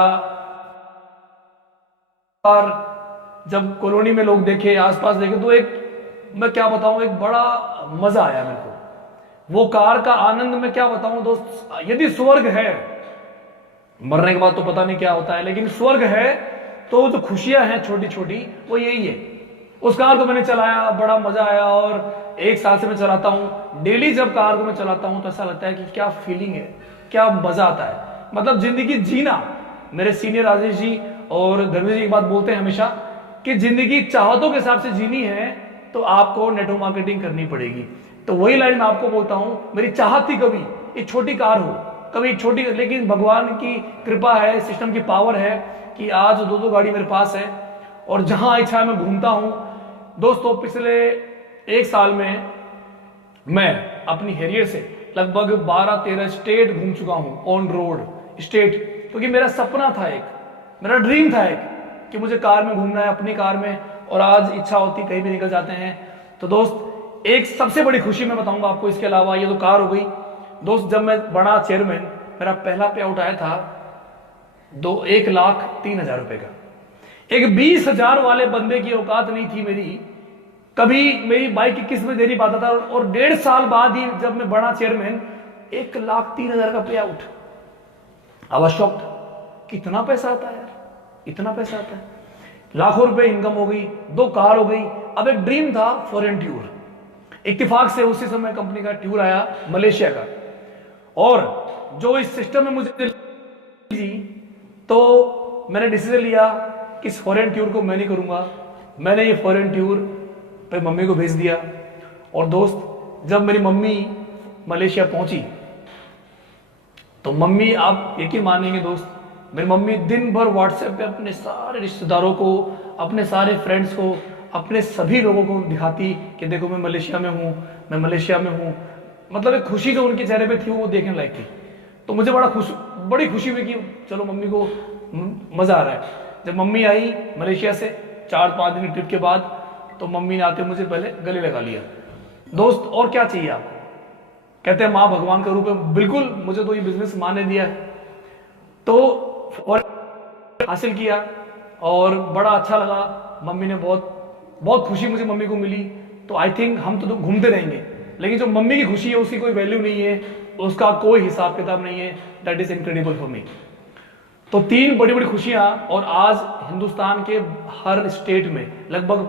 और जब कॉलोनी में लोग देखे, आसपास देखे, तो एक, मैं क्या बताऊं, एक बड़ा मजा आया मेरे को। वो कार का आनंद मैं क्या बताऊं दोस्त, यदि स्वर्ग है, मरने के बाद तो पता नहीं क्या होता है, लेकिन स्वर्ग है तो जो खुशियां हैं छोटी छोटी, वो यही है। उस कार को मैंने चलाया, बड़ा मजा आया, और 1 साल से मैं चलाता हूं। डेली जब कार को मैं चलाता हूं तो ऐसा लगता है कि क्या फीलिंग है, क्या मजा आता है, मतलब जिंदगी जीना। मेरे सीनियर राजेश जी और धर्मेंद्र जी एक बात बोलते हैं हमेशा कि जिंदगी चाहतों के हिसाब से जीनी है तो आपको नेटवर्क मार्केटिंग करनी पड़ेगी। तो वही लाइन मैं आपको बोलता हूं, मेरी चाहत थी कभी एक छोटी कार हो, कभी एक छोटी, लेकिन भगवान की कृपा है, सिस्टम की पावर है कि आज 2-2 गाड़ी मेरे पास है, और जहां इच्छा है मैं घूमता हूं। दोस्तों पिछले 1 साल में मैं अपनी हैरियर से लगभग 12-13 स्टेट घूम चुका हूं, ऑन रोड स्टेट, क्योंकि मेरा सपना था, एक मेरा ड्रीम था एक, कि मुझे कार में घूमना है, अपनी कार में, और आज इच्छा होती कहीं भी निकल जाते हैं। तो दोस्त एक सबसे बड़ी खुशी मैं बताऊंगा आपको, इसके अलावा ये तो कार हो गई दोस्त। जब मैं बना चेयरमैन, मेरा पहला पे आउट आया था 1,03,000 रुपए का। एक 20,000 वाले बंदे की औकात नहीं थी मेरी, कभी मेरी बाइक की किस्त में दे नहीं पाता था, और 1.5 साल बाद ही जब मैं बना चेयरमैन, 1,03,000 का पे आउट। आई वाज शॉक्ड, कितना पैसा आता है यार, इतना पैसा आता है, लाखों रुपए इनकम हो गई, 2 कार हो गई। अब एक ड्रीम था फॉरेन टूर, इत्तेफाक से उसी समय कंपनी का टूर आया मलेशिया का, और जो इस सिस्टम में मुझे तो मैंने डिसीजन लिया कि इस फॉरेन टूर को मैं नहीं करूंगा। मैंने ये फॉरेन टूर पे मम्मी को भेज दिया। और दोस्त जब मेरी मम्मी मलेशिया पहुंची तो मम्मी, आप यकीन मानेंगे दोस्त, मेरी मम्मी दिन भर व्हाट्सएप पे अपने सारे रिश्तेदारों को, अपने सारे फ्रेंड्स को, अपने सभी लोगों को दिखाती कि देखो मैं मलेशिया में हूँ, मैं मलेशिया में हूँ। मतलब एक खुशी जो उनके चेहरे पे थी वो देखने लायक थी। तो मुझे बड़ी खुशी हुई कि चलो मम्मी को मजा आ रहा है। जब मम्मी आई मलेशिया से 4-5 दिन की ट्रिप के बाद, तो मम्मी ने आते मुझे पहले गले लगा लिया। दोस्त और क्या चाहिए आपको? कहते हैं माँ भगवान का रूप है। बिल्कुल, मुझे तो ये बिजनेस माँ ने दिया है। तो और हासिल किया और बड़ा अच्छा लगा। मम्मी ने बहुत खुशी मुझे मम्मी को मिली। तो आई थिंक हम तो घूमते रहेंगे, लेकिन जो मम्मी की खुशी है उसकी कोई वैल्यू नहीं है, उसका कोई हिसाब किताब नहीं है। That is incredible for me. तो 3 बड़ी बड़ी खुशियां, और आज हिंदुस्तान के हर स्टेट में, लगभग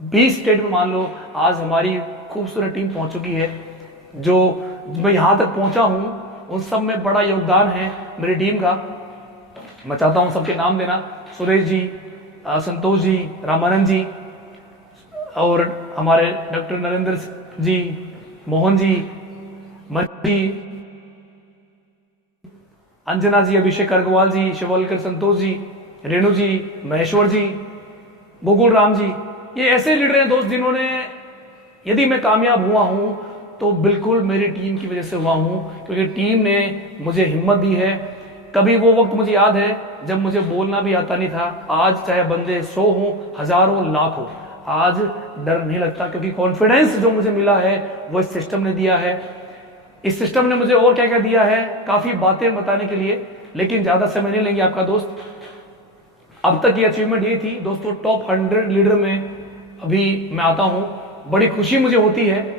20 स्टेट में मान लो, आज हमारी खूबसूरत टीम पहुंच चुकी है। जो मैं यहां तक पहुंचा हूं उन सब में बड़ा योगदान है मेरी टीम का। मैं चाहता हूं सबके नाम लेना। सुरेश जी, संतोष जी, रामानंद जी, और हमारे डॉक्टर नरेंद्र जी, मोहन जी, मन जी, अंजना जी, अभिषेक अग्रवाल जी, शिवलकर संतोष जी, रेणु जी, महेश्वर जी, गोकुल राम जी। ये ऐसे लीडर हैं दोस्त जिन्होंने, यदि मैं कामयाब हुआ हूं तो बिल्कुल मेरी टीम की वजह से हुआ हूं, क्योंकि टीम ने मुझे हिम्मत दी है। कभी वो वक्त मुझे याद है जब मुझे बोलना भी आता नहीं था। आज चाहे बंदे 100 हो, हजारों, लाख हो, आज डर नहीं लगता, क्योंकि कॉन्फिडेंस जो मुझे मिला है वो इस सिस्टम ने दिया है। इस सिस्टम ने मुझे और क्या क्या दिया है, काफी बातें बताने के लिए, लेकिन ज्यादा समय नहीं लेंगे आपका दोस्त। अब तक की अचीवमेंट ये थी दोस्तों, टॉप 100 लीडर में अभी मैं आता हूं। बड़ी खुशी मुझे होती है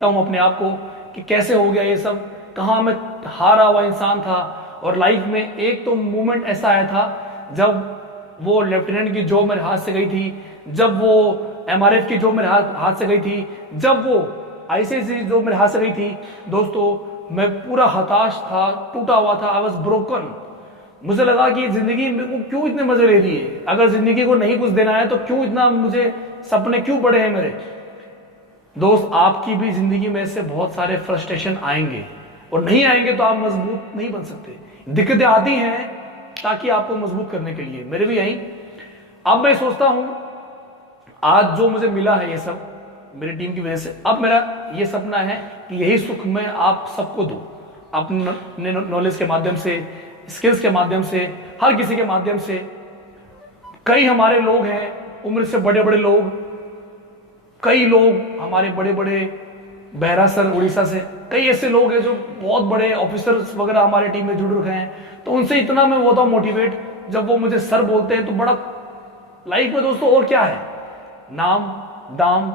अपने आप को कि कैसे हो गया ये सब, कहां मैं हारा हुआ इंसान था। और लाइफ में एक तो मोमेंट ऐसा आया था जब वो लेफ्टिनेंट की जॉब मेरे हाथ से गई थी, जब वो MRF की जॉब मेरे हाथ से गई थी, जब वो ICSE की जॉब मेरे हाथ से गई थी। दोस्तों मैं पूरा हताश था, टूटा हुआ था, आई वॉज ब्रोकन। मुझे लगा कि जिंदगी मेरे को क्यों इतने मजे ले रही है, अगर जिंदगी को नहीं कुछ देना है तो क्यों इतना मुझे सपने क्यों बड़े हैं मेरे। दोस्त आपकी भी जिंदगी में से बहुत सारे फ्रस्ट्रेशन आएंगे, और नहीं आएंगे तो आप मजबूत नहीं बन सकते। दिक्कतें आती हैं ताकि आपको मजबूत करने के लिए, मेरे भी आई। अब मैं सोचता हूं आज जो मुझे मिला है ये सब मेरी टीम की वजह से, अब मेरा ये सपना है कि यही सुख मैं आप सबको दूं, अपने नॉलेज के माध्यम से, स्किल्स के माध्यम से, हर किसी के माध्यम से। कई हमारे लोग हैं उम्र से बड़े बड़े लोग, कई लोग हमारे बड़े बड़े बहरासर उड़ीसा से, कई ऐसे लोग हैं जो बहुत बड़े ऑफिसर्स वगैरह हमारे टीम में जुड़ रखे हैं। तो उनसे इतना मैं होता हूं मोटिवेट, जब वो मुझे सर बोलते हैं तो बड़ा लाइफ में दोस्तों और क्या है, नाम दाम,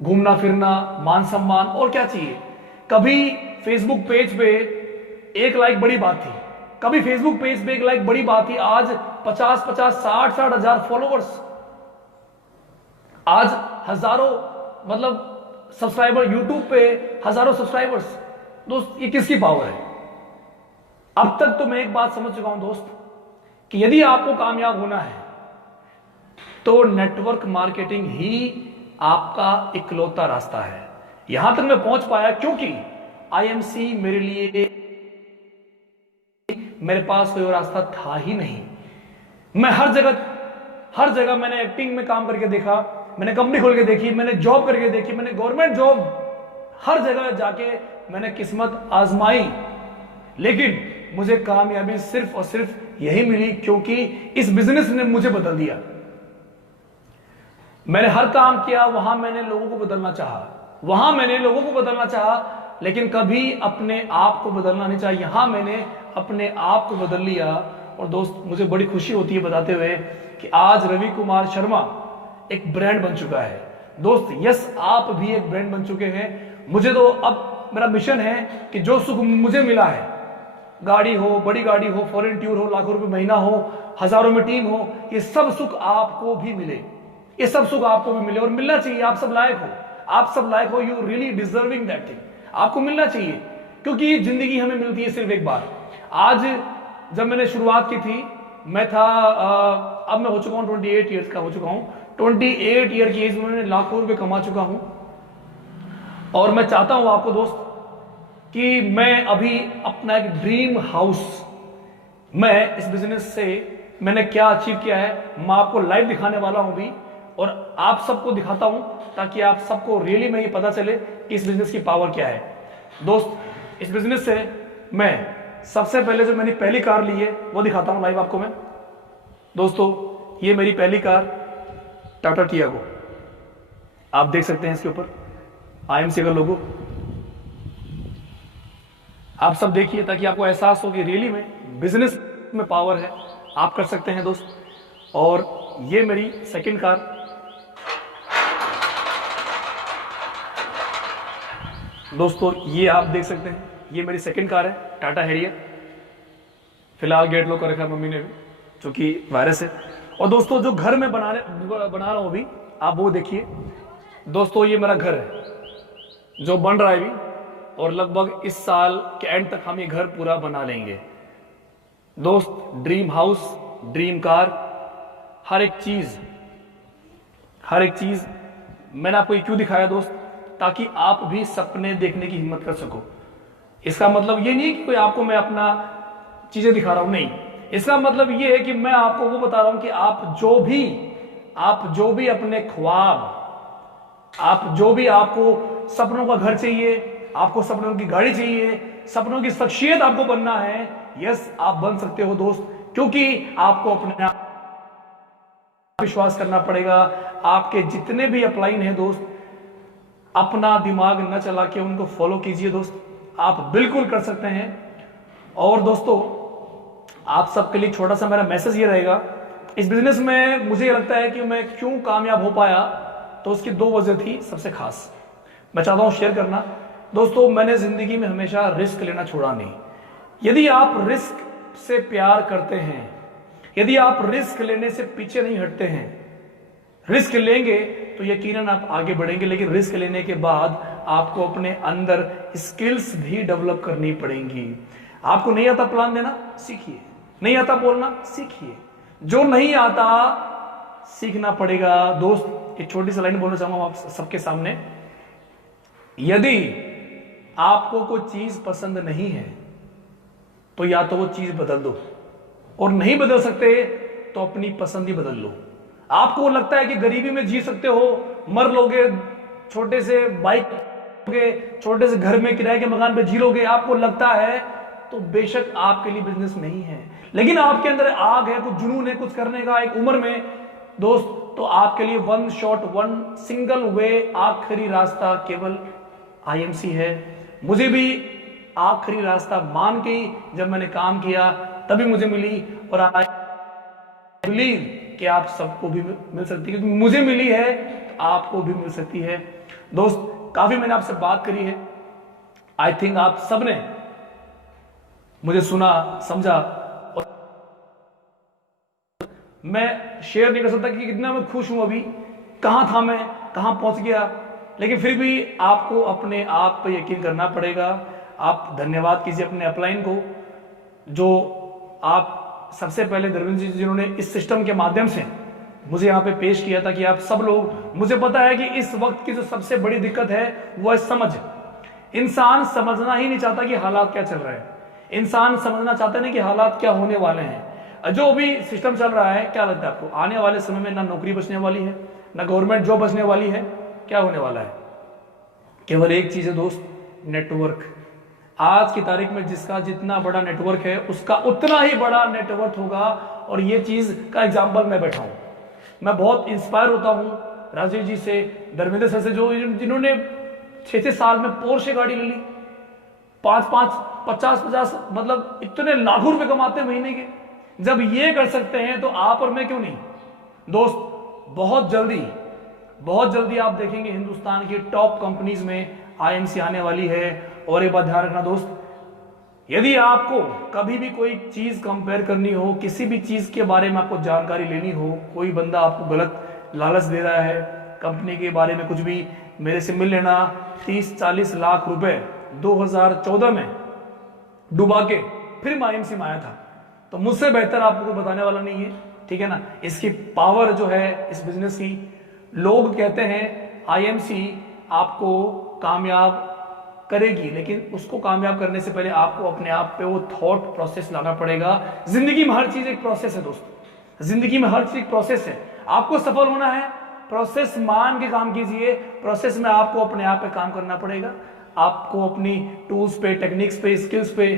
घूमना फिरना, मान सम्मान, और क्या चाहिए। कभी फेसबुक पेज पे 1 लाइक बड़ी बात थी, कभी फेसबुक पेज पे 1 लाइक बड़ी बात थी। आज 50-50, 60-60 हजार फॉलोअर्स, आज हजारों, मतलब सब्सक्राइबर, यूट्यूब पे हजारों सब्सक्राइबर्स। दोस्त ये किसकी पावर है? अब तक तो मैं एक बात समझ चुका हूं दोस्त, कि यदि आपको कामयाब होना है तो नेटवर्क मार्केटिंग ही आपका इकलौता रास्ता है। यहां तक मैं पहुंच पाया क्योंकि IMC मेरे लिए, मेरे पास कोई और रास्ता था ही नहीं। मैं हर जगह मैंने एक्टिंग में काम करके देखा, मैंने कंपनी खोल के देखी, मैंने जॉब करके देखी, मैंने गवर्नमेंट जॉब, हर जगह जाके मैंने किस्मत आजमाई, लेकिन मुझे कामयाबी सिर्फ और सिर्फ यही मिली क्योंकि इस बिजनेस ने मुझे बदल दिया। मैंने हर काम किया, वहां मैंने लोगों को बदलना चाहा, लेकिन कभी अपने आप को बदलना नहीं चाहिए। यहां मैंने अपने आप को बदल लिया। और दोस्त मुझे बड़ी खुशी होती है बताते हुए कि आज रवि कुमार शर्मा एक ब्रांड बन चुका है। दोस्त यस, आप भी एक ब्रांड बन चुके हैं। मुझे तो अब मेरा मिशन है कि जो सुख मुझे मिला है, गाड़ी हो, बड़ी गाड़ी हो, फॉरेन टूर हो, लाखों रुपए महीना हो, हजारों में टीम हो, ये सब सुख आपको भी मिले, ये सब सुख आपको भी मिले, और मिलना चाहिए। आप सब लायक हो, you really deserving that thing. आपको मिलना चाहिए, क्योंकि जिंदगी हमें मिलती है सिर्फ एक बार। आज जब मैंने शुरुआत की थी, मैं था अब मैं हो चुका हूं 28 ईयर्स का हो चुका हूं। 28 ईयर की एज में मैंने लाखों रुपए कमा चुका हूं। और मैं चाहता हूं आपको दोस्त कि मैं अभी अपना एक ड्रीम हाउस, मैं इस बिजनेस से मैंने क्या अचीव किया है, मैं आपको लाइव दिखाने वाला हूं भी, और आप सबको दिखाता हूं ताकि आप सबको रियली में ये पता चले कि इस बिजनेस की पावर क्या है। दोस्त, इस बिजनेस से मैं सबसे पहले जो मैंने पहली कार ली है वो दिखाता हूं लाइव आपको मैं। दोस्तों, ये मेरी पहली कार टाटा टियागो, आप देख सकते हैं इसके ऊपर IMC का लोगो। आप सब देखिए ताकि आपको एहसास हो कि रियली में बिजनेस में पावर है, आप कर सकते हैं दोस्त। और ये मेरी सेकंड कार, दोस्तों ये आप देख सकते हैं, ये मेरी सेकंड कार है टाटा हैरियर। फिलहाल गेट लॉक कर रखा है मम्मी ने भी, क्योंकि वायरस है। और दोस्तों जो घर में बना रहा हूं अभी, आप वो देखिए। दोस्तों ये मेरा घर है जो बन रहा है अभी, और लगभग इस साल के एंड तक हम ये घर पूरा बना लेंगे दोस्त। ड्रीम हाउस, ड्रीम कार, हर एक चीज मैंने आपको ये क्यों दिखाया दोस्त, ताकि आप भी सपने देखने की हिम्मत कर सको। इसका मतलब ये नहीं कि कोई आपको मैं अपना चीजें दिखा रहा हूं, नहीं। इसका मतलब ये है कि मैं आपको वो बता रहा हूं कि आप जो भी अपने ख्वाब, आप जो भी आपको सपनों का घर चाहिए, आपको सपनों की गाड़ी चाहिए, सपनों की शख्सियत आपको बनना है, यस आप बन सकते हो दोस्त। क्योंकि आपको अपने विश्वास करना पड़ेगा। आपके जितने भी अपलाइन हैं दोस्त, अपना दिमाग न चला के उनको फॉलो कीजिए दोस्त, आप बिल्कुल कर सकते हैं। और दोस्तों, आप सबके लिए छोटा सा मेरा मैसेज ये रहेगा, इस बिजनेस में मुझे लगता है कि मैं क्यों कामयाब हो पाया, तो उसकी 2 वजह थी सबसे खास, मैं चाहता हूं शेयर करना। दोस्तों, मैंने जिंदगी में हमेशा रिस्क लेना छोड़ा नहीं। यदि आप रिस्क से प्यार करते हैं, यदि आप रिस्क लेने से पीछे नहीं हटते हैं, रिस्क लेंगे तो यकीनन आप आगे बढ़ेंगे। लेकिन रिस्क लेने के बाद आपको अपने अंदर स्किल्स भी डेवलप करनी पड़ेंगी। आपको नहीं आता प्लान देना, सीखिए। नहीं आता बोलना, सीखिए। जो नहीं आता सीखना पड़ेगा दोस्त। एक छोटी सी लाइन बोलना चाहूंगा आप सबके सामने, यदि आपको कोई चीज पसंद नहीं है तो या तो वो चीज बदल दो, और नहीं बदल सकते तो अपनी पसंद ही बदल लो। आपको लगता है कि गरीबी में जी सकते हो, मर लोगे, छोटे से बाइक लोगे, छोटे से घर में किराए के मकान पे जी लोगे, आपको लगता है, तो बेशक आपके लिए बिजनेस नहीं है। लेकिन आपके अंदर आग है, कुछ जुनून है कुछ करने का एक उम्र में दोस्त, तो आपके लिए one shot, one single way, आखिरी रास्ता केवल IMC है। मुझे भी आखिरी रास्ता मान के जब मैंने काम किया तभी मुझे मिली, और आई बिलीव कि आप सबको भी मिल सकती है, क्योंकि मुझे मिली है तो आपको भी मिल सकती है। दोस्त, काफी मैंने आपसे बात करी है, आई थिंक आप सबने मुझे सुना, समझा, और मैं शेयर नहीं कर सकता कि कितना मैं खुश हूं। अभी कहां था मैं, कहां पहुंच गया, लेकिन फिर भी आपको अपने आप पर यकीन करना पड़ेगा। आप धन्यवाद कीजिए अपने अपलाइन को, जो आप सबसे पहले धर्मेंद्र जी जिन्होंने इस सिस्टम के माध्यम से मुझे यहाँ पे पेश किया था कि आप सब लोग, मुझे पता है कि इस वक्त की जो सबसे बड़ी दिक्कत है वो है समझ। इंसान समझना ही नहीं चाहता कि हालात क्या चल रहे हैं, इंसान समझना चाहते नहीं कि हालात क्या होने वाले हैं। जो भी सिस्टम चल रहा है, क्या लगता है आपको आने वाले समय में ना नौकरी बचने वाली है, ना गवर्नमेंट जॉब बचने वाली है, क्या होने वाला है? केवल एक चीज है दोस्त, नेटवर्क। आज की तारीख में जिसका जितना बड़ा नेटवर्क है उसका उतना ही बड़ा नेटवर्क होगा। और ये चीज का एग्जाम्पल मैं बैठा हूं, मैं बहुत इंस्पायर होता हूं राजीव जी से, धर्मेंद्र सर से, जो जिन्होंने 6-6 साल में पोर्शे गाड़ी ले ली, 50 मतलब इतने लाखों रुपए कमाते हैं महीने के। जब ये कर सकते हैं तो आप और मैं क्यों नहीं दोस्त। बहुत जल्दी आप देखेंगे हिंदुस्तान की टॉप कंपनीज में IMC आने वाली है। और एक बात ध्यान रखना दोस्त, यदि आपको कभी भी कोई चीज कंपेयर करनी हो, किसी भी चीज के बारे में आपको जानकारी लेनी हो, कोई बंदा आपको गलत लालच दे रहा है कंपनी के बारे में कुछ भी, मेरे से मिल लेना। 30-40 लाख रुपए 2014 में डुबा के फिर मैं IMC में आया था, तो मुझसे बेहतर आपको बताने वाला नहीं है, ठीक है ना। इसकी पावर जो है इस बिजनेस की, लोग कहते हैं IMC आपको कामयाब करेगी, लेकिन उसको कामयाब करने से पहले आपको अपने आप पे वो थॉट प्रोसेस लाना पड़ेगा। जिंदगी में हर चीज एक प्रोसेस है दोस्तों, जिंदगी में हर चीज एक प्रोसेस है। आपको सफल होना है, प्रोसेस मान के काम कीजिए। प्रोसेस में आपको अपने आप पे काम करना पड़ेगा। आपको अपनी टूल्स पे, टेक्निक्स पे, स्किल्स पे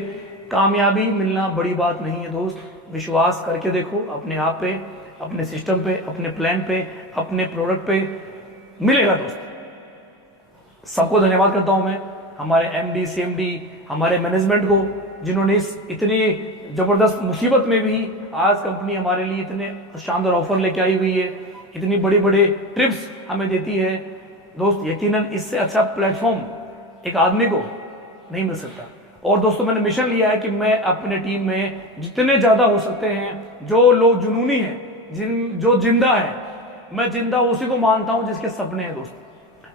कामयाबी मिलना बड़ी बात नहीं है दोस्त। विश्वास करके देखो अपने आप पे, अपने सिस्टम पे, अपने प्लान पे, अपने प्रोडक्ट पे, मिलेगा दोस्त। सबको धन्यवाद करता हूं मैं, हमारे एमडी, सीएमडी, हमारे मैनेजमेंट को, जिन्होंने इस इतनी जबरदस्त मुसीबत में भी आज कंपनी हमारे लिए इतने शानदार ऑफर लेके आई हुई है, इतनी बड़ी बड़ी ट्रिप्स हमें देती है दोस्त। यकीनन इससे अच्छा प्लेटफॉर्म एक आदमी को नहीं मिल सकता। और दोस्तों मैंने मिशन लिया है कि मैं अपने टीम में जितने ज्यादा हो सकते हैं, जो लोग जुनूनी हैं, जो जिंदा है, मैं जिंदा उसी को मानता हूं जिसके सपने हैं दोस्त।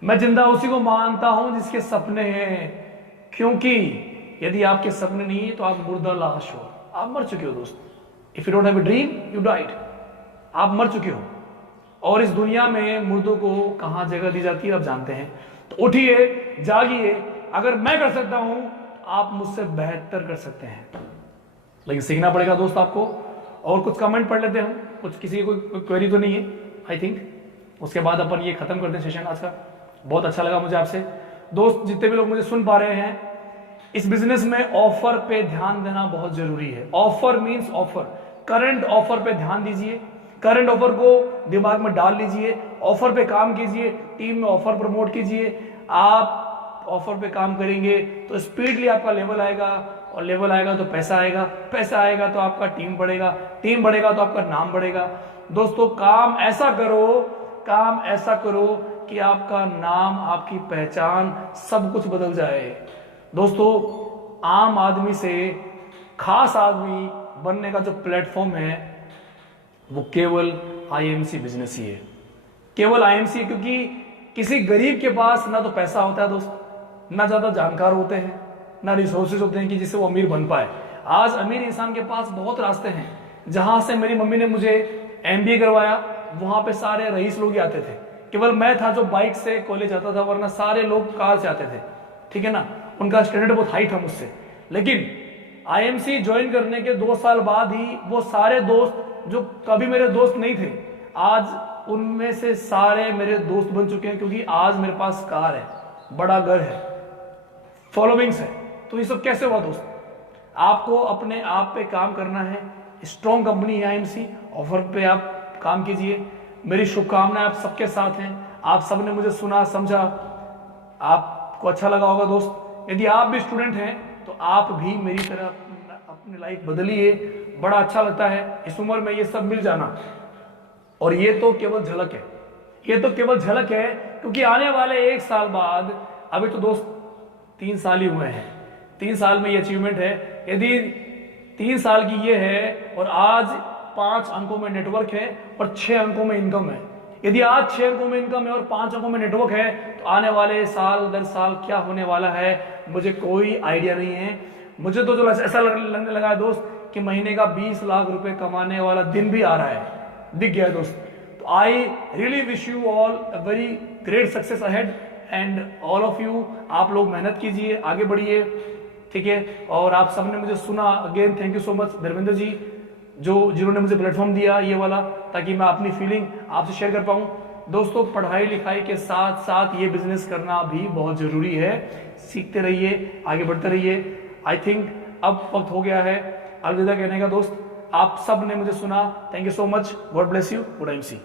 मैं जिंदा उसी को मानता हूं जिसके सपने हैं, क्योंकि यदि आपके सपने नहीं है तो आप मुर्दा लाश हो, आप मर चुके हो दोस्त। If you don't have a dream you died, आप मर चुके हो। और इस दुनिया में मुर्दों को कहां जगह दी जाती है आप जानते हैं। तो उठिए, जागिए। अगर मैं कर सकता हूं तो आप मुझसे बेहतर कर सकते हैं, लेकिन सीखना पड़ेगा दोस्त आपको। और कुछ कमेंट पढ़ लेते हैं हम, कुछ किसी की कोई क्वेरी तो नहीं है आई थिंक, उसके बाद अपन ये खत्म करते हैं सेशन आज का। बहुत अच्छा लगा मुझे आपसे दोस्त, जितने भी लोग मुझे सुन पा रहे हैं। इस बिजनेस में ऑफर पे ध्यान देना बहुत जरूरी है। Offer means offer, current offer पे ध्यान दीजिए, करंट ऑफर को दिमाग में डाल लीजिए, ऑफर पे काम कीजिए, टीम में ऑफर प्रमोट कीजिए। आप ऑफर पे काम करेंगे तो स्पीडली आपका लेवल आएगा, और लेवल आएगा तो पैसा आएगा, पैसा आएगा तो आपका टीम बढ़ेगा, टीम बढ़ेगा तो आपका नाम बढ़ेगा। दोस्तों काम ऐसा करो, काम ऐसा करो कि आपका नाम, आपकी पहचान, सब कुछ बदल जाए। दोस्तों आम आदमी से खास आदमी बनने का जो प्लेटफॉर्म है वो केवल आईएमसी बिजनेस ही है, केवल आईएमसी। क्योंकि किसी गरीब के पास ना तो पैसा होता है दोस्त, ना ज्यादा जानकार होते हैं, ना रिसोर्सेज होते हैं कि जिससे वो अमीर बन पाए। आज अमीर इंसान के पास बहुत रास्ते हैं। जहां से मेरी मम्मी ने मुझे एमबीए करवाया, वहां पे सारे रईस लोग ही आते थे, केवल मैं था जो बाइक से कॉलेज आता था, वरना सारे लोग कार से आते थे, ठीक है ना। उनका स्टैंडर्ड बहुत हाई था मुझसे। लेकिन आईएमसी ज्वाइन करने के 2 साल बाद ही वो सारे दोस्त जो कभी मेरे दोस्त नहीं थे, आज उनमें से सारे मेरे दोस्त बन चुके हैं। क्योंकि आज मेरे पास कार है, बड़ा घर है, फॉलोइंग्स है। तो ये सब कैसे हुआ दोस्त? आपको अपने आप पे काम करना है। स्ट्रॉन्ग कंपनी है आईएमसी, ऑफर पे आप काम कीजिए। मेरी शुभकामनाएं आप सबके साथ हैं। आप सबने मुझे सुना, समझा, आपको अच्छा लगा होगा दोस्त। यदि आप भी स्टूडेंट हैं तो आप भी मेरी तरह अपनी लाइफ बदलिए। बड़ा अच्छा लगता है इस उम्र में ये सब मिल जाना। और ये तो केवल झलक है, ये तो केवल झलक है, क्योंकि आने वाले 1 साल बाद, अभी तो दोस्त 3 साल ही हुए हैं, 3 साल में ये अचीवमेंट है। यदि 3 साल की ये है और आज 5 अंकों में नेटवर्क है और 6 अंकों में इनकम है, यदि आज 6 अंकों में इनकम है और 5 अंकों में नेटवर्क है, तो आने वाले साल दर साल क्या होने वाला है मुझे कोई आइडिया नहीं है। मुझे तो जो ऐसा लगने लगा है दोस्त कि महीने का 20 लाख रुपए कमाने वाला दिन भी आ रहा है, दिख गया है दोस्त। तो I really wish you all a very great success ahead and all of you. आप लोग मेहनत कीजिए, आगे बढ़िए, ठीक है। और आप सबने मुझे सुना, again thank you so much Dharmendra ji, जिन्होंने मुझे प्लेटफॉर्म दिया ये वाला, ताकि मैं अपनी फीलिंग आपसे शेयर कर पाऊँ। दोस्तों पढ़ाई लिखाई के साथ साथ ये बिजनेस करना भी बहुत जरूरी है। सीखते रहिए, आगे बढ़ते रहिए। आई थिंक अब वक्त हो गया है अलविदा कहने का दोस्त। आप सब ने मुझे सुना, thank you so much, God bless you, good MC.